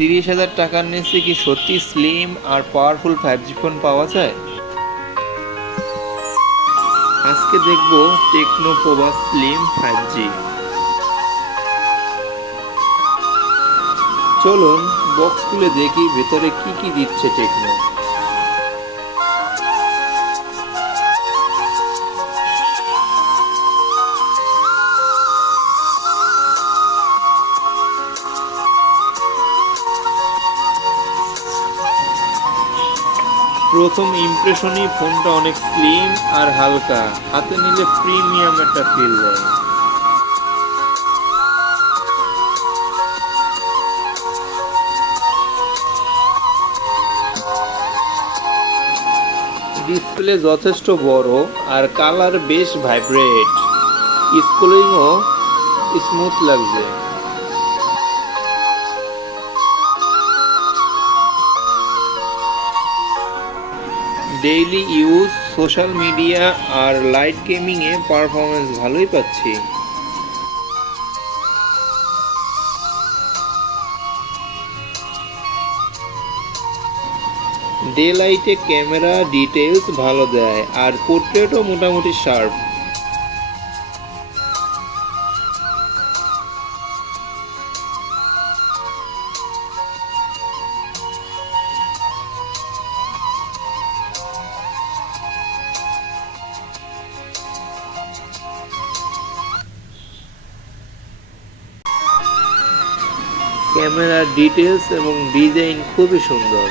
30,000 টাকার নিচে কি সত্যি স্লিম আর পাওয়ারফুল 5G ফোন পাওয়া যায়? আজকে দেখব টেকনো পোভা স্লিম 5G। চলুন বক্স খুলে দেখি ভেতরে কি কি দিচ্ছে টেকনো। প্রথম ইমপ্রেশনই ফোনটা অনেক স্লিম আর হালকা, হাতে নিলে প্রিমিয়াম একটা ফিল দেয়। ডিসপ্লে যথেষ্ট বড় আর কালার বেশ ভাইব্রেট, স্ক্রলিংও স্মুথ লাগছে। ডেইলি ইউজ, সোশ্যাল মিডিয়া আর লাইট গেমিংয়ে পারফরমেন্স ভালোই পাচ্ছি। ডে লাইটে ক্যামেরা ডিটেলস ভালো দেয় আর পোর্ট্রেটও মোটামুটি শার্প। ক্যামেরার ডিটেলস এবং ডিজাইন খুবই সুন্দর।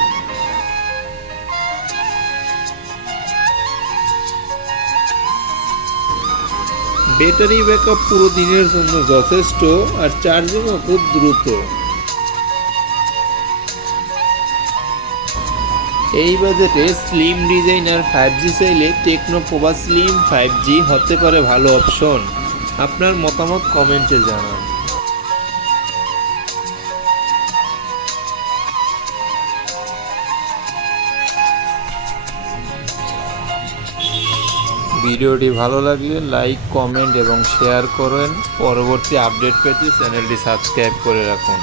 ব্যাটারি ব্যাকআপ পুরো দিনের জন্য যথেষ্ট আর চার্জিংও খুব দ্রুত। এই বাজেটে স্লিম ডিজাইন আর 5G চাইলে টেকনো পোভা স্লিম 5G হতে পারে ভালো অপশন। আপনার মতামত কমেন্টে জানান। ভিডিওটি ভালো লাগলে লাইক, কমেন্ট এবং শেয়ার করেন। পরবর্তী আপডেট পেতে চ্যানেলটি সাবস্ক্রাইব করে রাখুন।